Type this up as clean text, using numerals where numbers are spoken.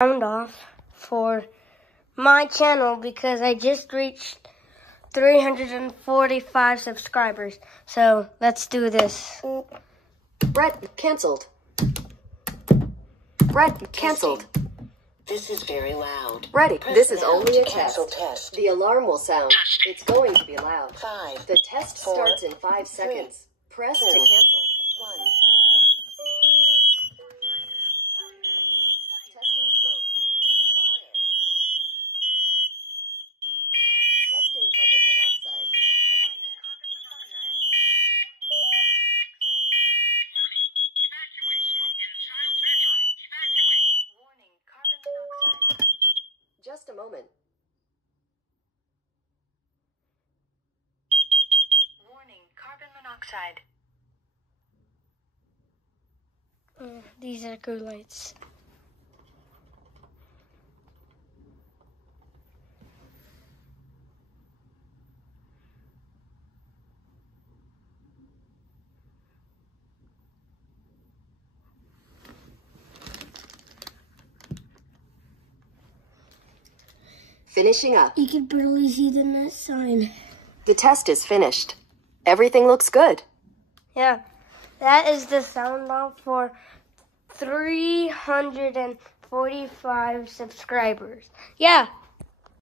Sound off for my channel because I just reached 345 subscribers. So let's do this. Brett canceled. Brett canceled. This is very loud. Ready. Press This is now only to a cancel test. test. The alarm will sound. It's going to be loud. 5. The test 4, starts in 5 seconds. Press to 2, cancel. 1. Testing smoke. Fire. Testing carbon monoxide. Complete. Warning, carbon monoxide. Just a moment. Warning, carbon monoxide. These are crew lights. Finishing up. You can barely see the net sign. The test is finished. Everything looks good. Yeah, that is the sound off for 345 subscribers. Yeah.